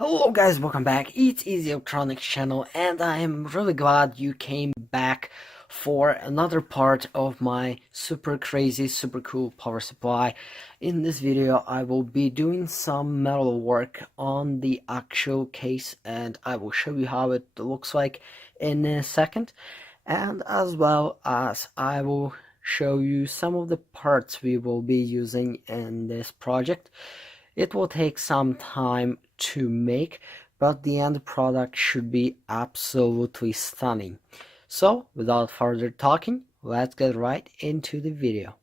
Hello guys, welcome back. It's Easy Electronics channel and I am really glad you came back for another part of my super crazy, super cool power supply. In this video I will be doing some metal work on the actual case and I will show you how it looks like in a second. And as well as I will show you some of the parts we will be using in this project. It will take some time to make, but the end product should be absolutely stunning. So, without further talking, let's get right into the video.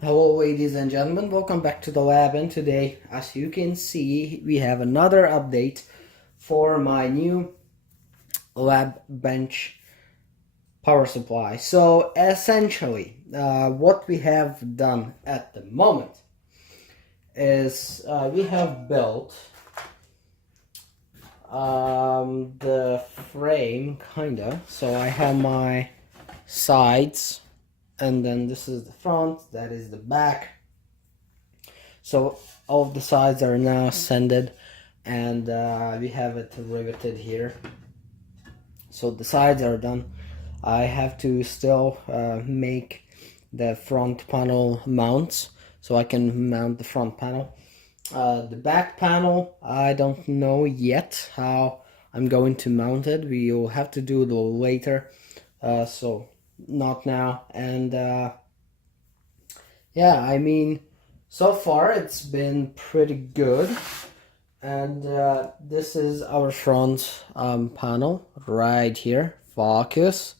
Hello ladies and gentlemen, welcome back to the lab, and today, as you can see, we have another update for my new lab bench power supply. So essentially, what we have done at the moment is we have built the frame kinda. So I have my sides, and then this is the front, that is the back. So all of the sides are now sanded, and we have it riveted here. So the sides are done. I have to still make the front panel mounts so I can mount the front panel. The back panel, I don't know yet how I'm going to mount it. We will have to do it a little later, so not now. And yeah, I mean, so far it's been pretty good. And this is our front panel right here. Focus.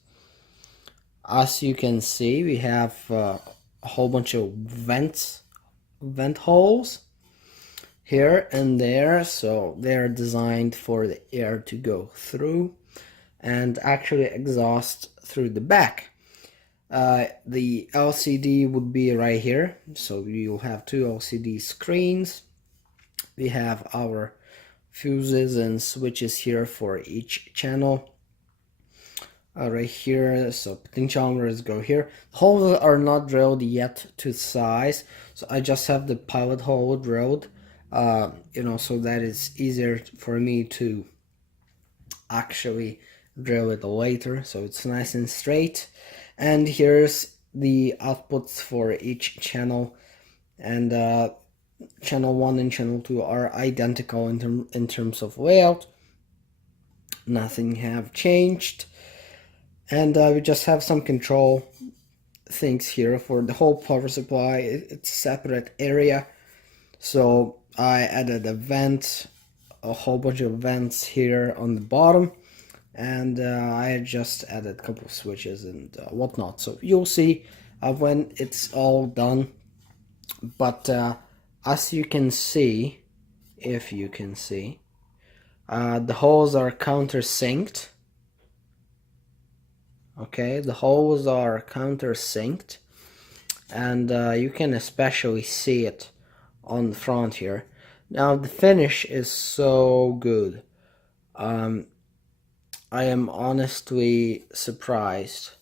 As you can see, we have a whole bunch of vent holes here and there, so they're designed for the air to go through and actually exhaust through the back. The LCD would be right here, so you'll have two LCD screens. We have our fuses and switches here for each channel. Right here, so potentiometers go here. The holes are not drilled yet to size, so I just have the pilot hole drilled, so that is easier for me to actually drill it later, so it's nice and straight. And here's the outputs for each channel, and channel 1 and channel 2 are identical in terms of layout. Nothing have changed. And we just have some control things here for the whole power supply. It's a separate area. So I added a vent, a whole bunch of vents here on the bottom. And I just added a couple of switches and whatnot. So you'll see when it's all done. But as you can see, if you can see, the holes are countersinked. Okay, the holes are countersinked, and you can especially see it on the front here. Now the finish is so good. I am honestly surprised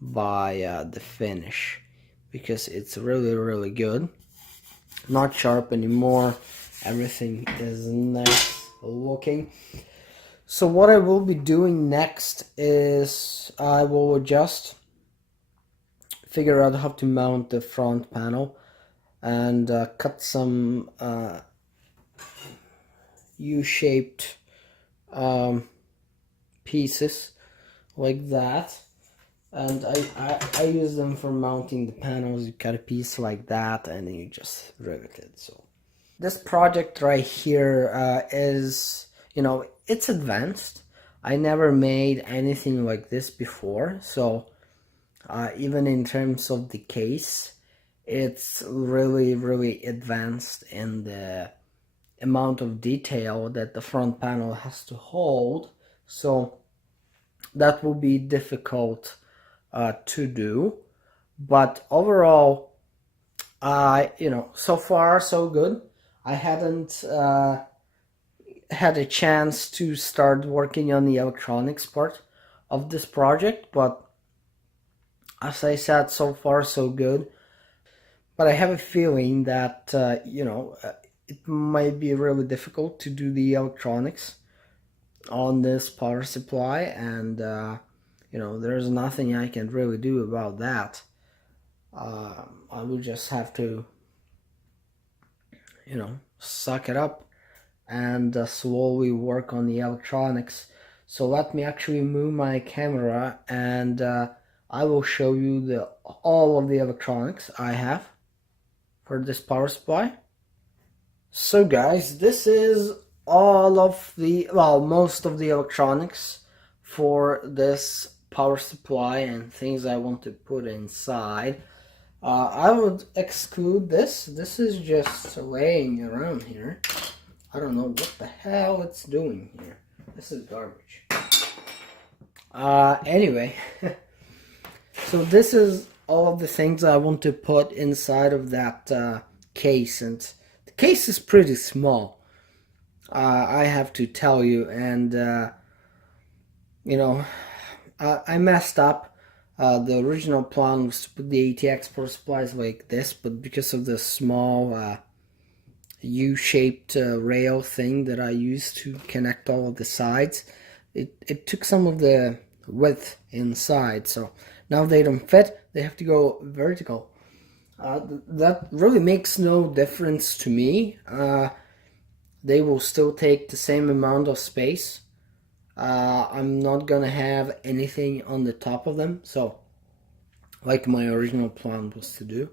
by the finish, because it's really good. Not sharp anymore. Everything is nice looking. So what I will be doing next is I will just figure out how to mount the front panel and cut some U-shaped pieces like that, and I use them for mounting the panels. You cut a piece like that and then you just rivet it. So this project right here is, it's advanced. I never made anything like this before, so even in terms of the case, it's really advanced in the amount of detail that the front panel has to hold. So that will be difficult to do, but overall, so far so good. I hadn't had a chance to start working on the electronics part of this project, but as I said, so far so good. But I have a feeling that it might be really difficult to do the electronics on this power supply, and there's nothing I can really do about that. I will just have to suck it up and slowly work on the electronics. So let me actually move my camera, and I will show you all of the electronics I have for this power supply. So guys, this is all of the, well, most of the electronics for this power supply and things I want to put inside. I would exclude this. This is just laying around here. I don't know what the hell it's doing here. This is garbage. Anyway, so this is all of the things I want to put inside of that case, and the case is pretty small. I have to tell you, and I messed up. The original plan was to put the ATX power supplies like this, but because of the small U-shaped rail thing that I used to connect all of the sides, it took some of the width inside, so now they don't fit. They have to go vertical. That really makes no difference to me. They will still take the same amount of space. I'm not gonna have anything on the top of them, so like my original plan was to do.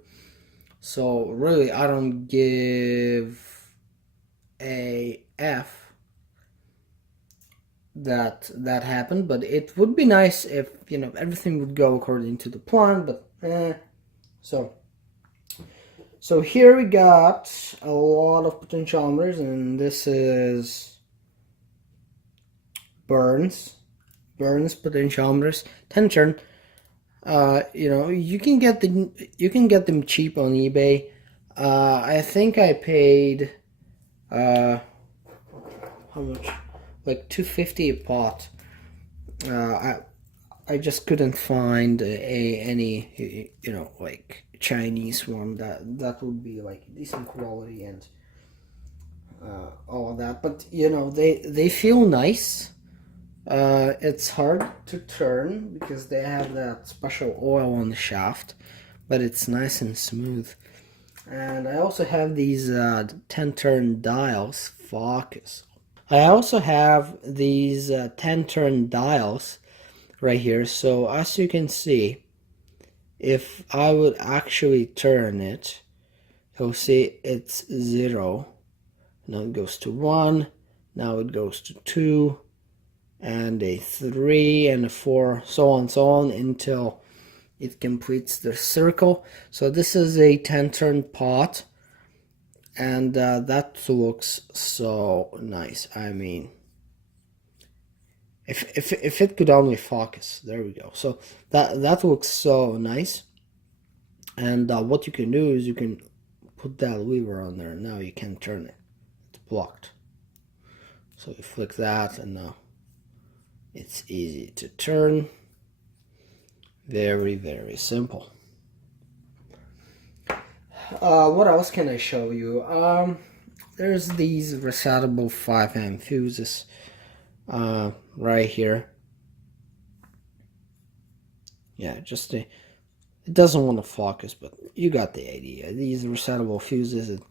So really, I don't give a F that happened, but it would be nice if everything would go according to the plan. But so here we got a lot of potentiometers, and this is Burns potentiometers, 10 turn. You can get them cheap on eBay. I think I paid how much? Like $2.50 a pot. I just couldn't find any like Chinese one that would be like decent quality and all of that. But they feel nice. It's hard to turn because they have that special oil on the shaft, but it's nice and smooth. And I also have these 10-turn dials, focus. I also have these 10-turn dials right here. So as you can see, if I would actually turn it, you'll see it's 0. Now it goes to 1. Now it goes to 2. And a 3 and a 4, so on until it completes the circle. So this is a 10-turn pot, and that looks so nice. I mean, if it could only focus, there we go. So that looks so nice. And what you can do is you can put that lever on there. Now you can turn it. It's blocked. So you flick that, and now it's easy to turn. Very, very simple. What else can I show you? There's these resettable 5 amp fuses right here. Yeah, it doesn't want to focus, but you got the idea. These resettable fuses, it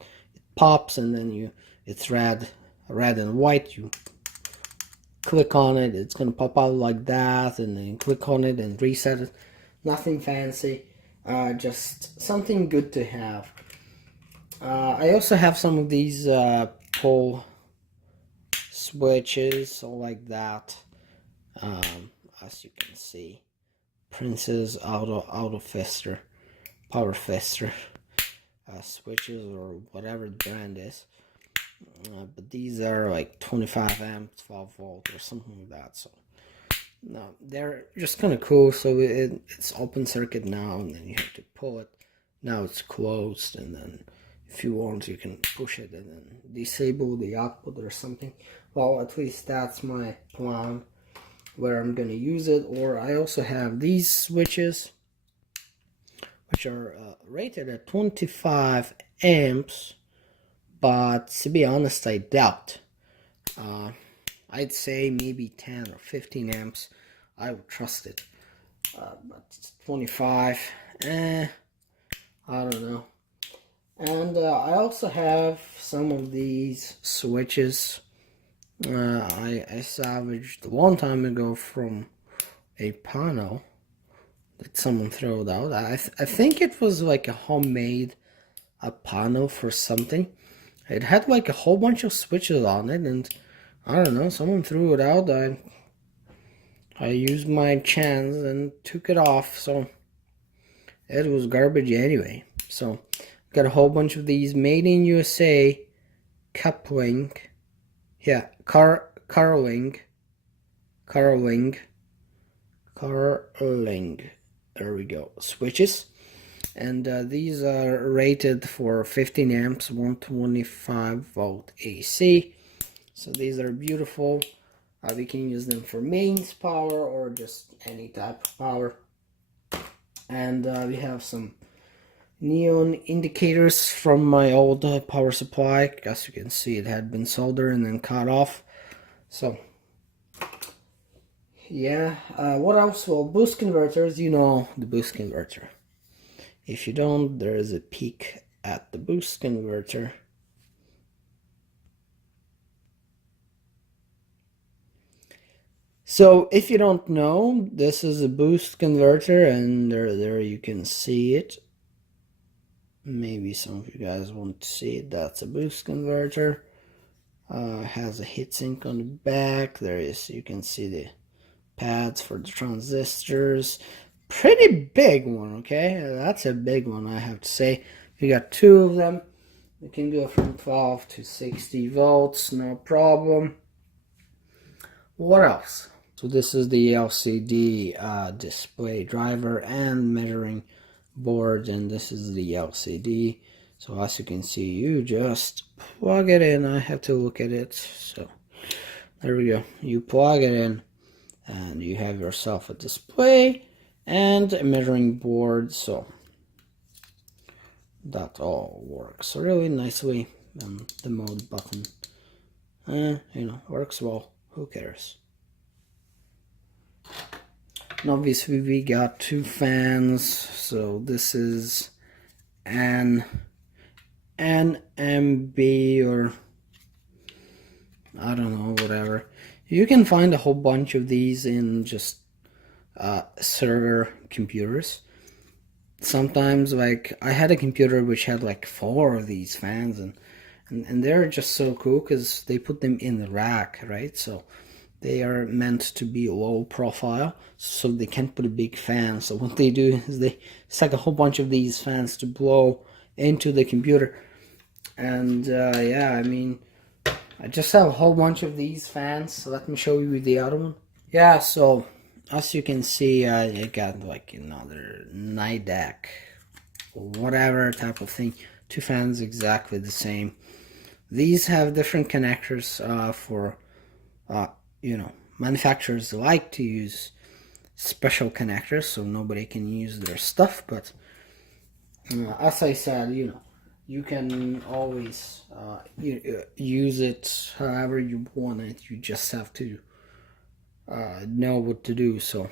pops, and then it's red and white. You click on it, it's gonna pop out like that, and then click on it and reset it. Nothing fancy, just something good to have. I also have some of these pull switches, so like that. As you can see, Princess Auto Fister, Power Fister switches, or whatever the brand is. But these are like 25 amps, 12 volt or something like that. So no, they're just kind of cool. So it's open circuit now, and then you have to pull it. Now it's closed, and then if you want, you can push it and then disable the output or something. Well, at least that's my plan. where I'm gonna use it. Or I also have these switches, which are rated at 25 amps, but to be honest, I doubt. I'd say maybe 10 or 15 amps. I would trust it. But 25, I don't know. And I also have some of these switches I salvaged a long time ago from a panel that someone threw out. I think it was like a homemade panel for something. It had like a whole bunch of switches on it, and I don't know, someone threw it out. I used my chance and took it off, so it was garbage anyway. So got a whole bunch of these made in USA coupling, yeah, Carling, there we go, switches. And these are rated for 15 amps, 125 volt AC. So these are beautiful. We can use them for mains power or just any type of power. And we have some neon indicators from my old power supply. As you can see, it had been soldered and then cut off. So yeah, what else? Well, boost converters, you know the boost converter. If you don't, there is a peek at the boost converter. So if you don't know, this is a boost converter, and there you can see it. Maybe some of you guys want to see it. That's a boost converter. Has a heatsink on the back. There is, you can see the pads for the transistors. Pretty big one, okay? That's a big one, I have to say. We got two of them. We can go from 12 to 60 volts, no problem. What else? So this is the LCD display driver and measuring board, and this is the LCD. So as you can see, you just plug it in. I have to look at it. So there we go. You plug it in and you have yourself a display and a measuring board. So that all works really nicely. And the mode button, you know, works well. Who cares? And obviously we got two fans. So this is an NMB, or I don't know, whatever. You can find a whole bunch of these in just server computers. Sometimes, like, I had a computer which had like 4 of these fans, and they're just so cool because they put them in the rack, right? So they are meant to be low profile, so they can't put a big fan. So what they do is they stack a whole bunch of these fans to blow into the computer. And yeah, I mean, I just have a whole bunch of these fans. So let me show you the other one. Yeah, so as you can see, I got like another Nidec, whatever type of thing. 2 fans exactly the same. These have different connectors for you know, manufacturers like to use special connectors so nobody can use their stuff, but as I said, you know, you can always use it however you want it. You just have to know what to do. So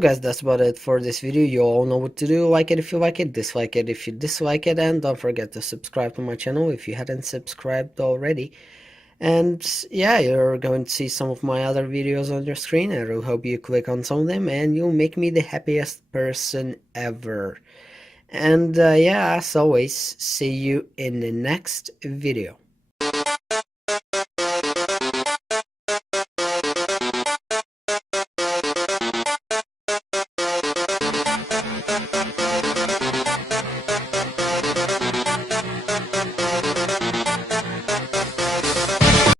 guys, that's about it for this video. You all know what to do. Like it if you like it, dislike it if you dislike it, and don't forget to subscribe to my channel if you hadn't subscribed already. And yeah, you're going to see some of my other videos on your screen. I really hope you click on some of them, and you'll make me the happiest person ever. And yeah, as always, see you in the next video.